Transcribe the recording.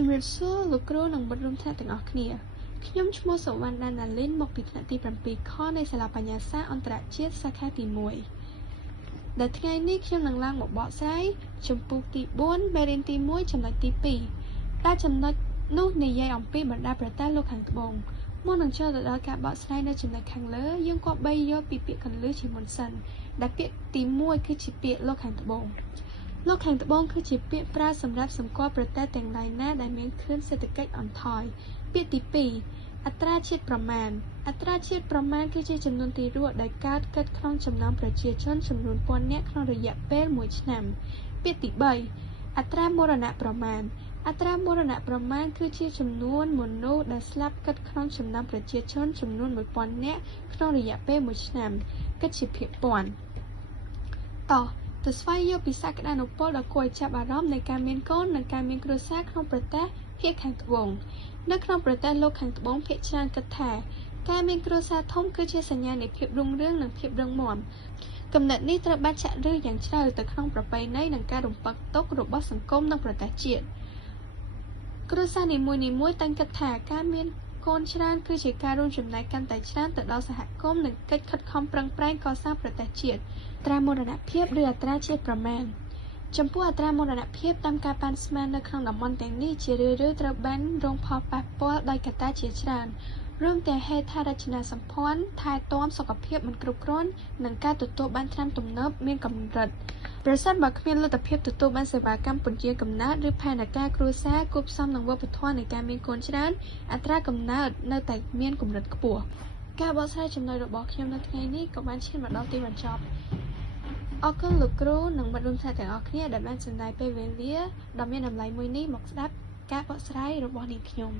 ជំរាបសួរលោកគ្រូនិងមិត្តរួមថ្នាក់ទាំងអស់គ្នាខ្ញុំឈ្មោះសុវណ្ណដាណាលីនមកពីថ្នាក់ទី7ខនៃសាលាបញ្ញាសាស្ត្រអន្តរជាតិសាខាទី1ដែលថ្ងៃនេះខ្ញុំនឹងឡើងមកបកស្រាយជំពូកទី4មេរៀនទី1ចំណុចទី2ដែលចំណុចនោះនិយាយអំពីបណ្ដាប្រទេសលោកខាងត្បូងមុននឹងចូលទៅដល់ការបកស្រាយនៅចំណុចខាងលើយើងគប្បីយកពីពាក្យកន្លឹះជាមុនសិនដែលពាក្យទី1គឺជាពាក្យលោកខាងត្បូងលោកខាងត្បូងគឺជាពាក្យប្រើសម្រាប់សម្គាល់ប្រទេសទាំងឡាយណាដែលមានគ្រឿនសេដ្ឋកិច្ចអន់ថយពាក្យទី2អត្រាជាតិប្រមាណអត្រាជាតិប្រមាណគឺជាចំនួនទារកដែលកើតក្នុងចំណោមប្រជាជនចំនួនពាន់នាក់ក្នុងរយៈពេល1ឆ្នាំពាក្យទី3អត្រាមរណៈប្រមាណអត្រាមរណៈប្រមាណគឺជាចំនួនមនុស្សដែលស្លាប់គិតក្នុងចំណោមប្រជាជនចំនួន1000នាក់ក្នុងរយៈពេល1ឆ្នាំគិតជាភាគពាន់តោះទៅស្វែងយល់ពីសក្តានុពលដ៏គួរឲ្យចាប់អារម្មណ៍នៃការមានកូននិងការមានគ្រួសារក្នុងប្រទេសភាគខាងត្បូងនៅក្នុងប្រទេសលោកខាងត្បូងភាគច្រើនគិតថាការមានគ្រួសារធំគឺជាសញ្ញានៃភាពរុងរឿងនិងភាពរឹងមាំគំនិតនេះត្រូវបានចាក់ឫសយ៉ាងជ្រៅទៅក្នុងប្រពៃណីនិងការរំពឹងទុករបស់សង្គមនិងប្រទេសជាតិគ្រួសារនីមួយៗតែងគិតថាការមានកូនច្រើនគឺជាការរួមចំណែកកាន់តែច្រើនទៅដល់សហគមន៍និងកិច្ចខិតខំប្រឹងប្រែងកសាងប្រទេសជាតិអត្រាមរណភាពឬអត្រាជាតិប្រមាណចំពោះអត្រាមរណភាពតាមការប៉ាន់ស្មាននៅក្នុងតំបន់ទាំងនេះជារឿយៗត្រូវបានរងផលប៉ះពាល់ដោយកត្តាជាច្រើនរួមទាំងហេដ្ឋារចនាសម្ព័ន្ធថែទាំសុខភាពមិនគ្រប់គ្រាន់និងការទទួលបានថ្នាំទំនើបមានកម្រិតប្រសិនបើគ្មានលទ្ធភាពទទួលបានសេវាកម្មពន្យាកំណើតឬផែនការគ្រួសារគួបផ្សំនឹងវប្បធម៌នៃការមានកូនច្រើនអត្រាកំណើតនៅតែមានកម្រិតខ្ពស់ការបកស្រាយចំណុចរបស់ខ្ញុំនៅថ្ងៃនេះក៏បានឈានមកដល់ទីបញ្ចប់អរគុណលោកគ្រូនិងមិត្តរួមថ្នាក់ទាំងអស់គ្នាដែលបានចំណាយពេលវេលាដ៏មានតម្លៃមួយនេះមកស្ដាប់ការបកស្រាយរបស់នាងខ្ញុំ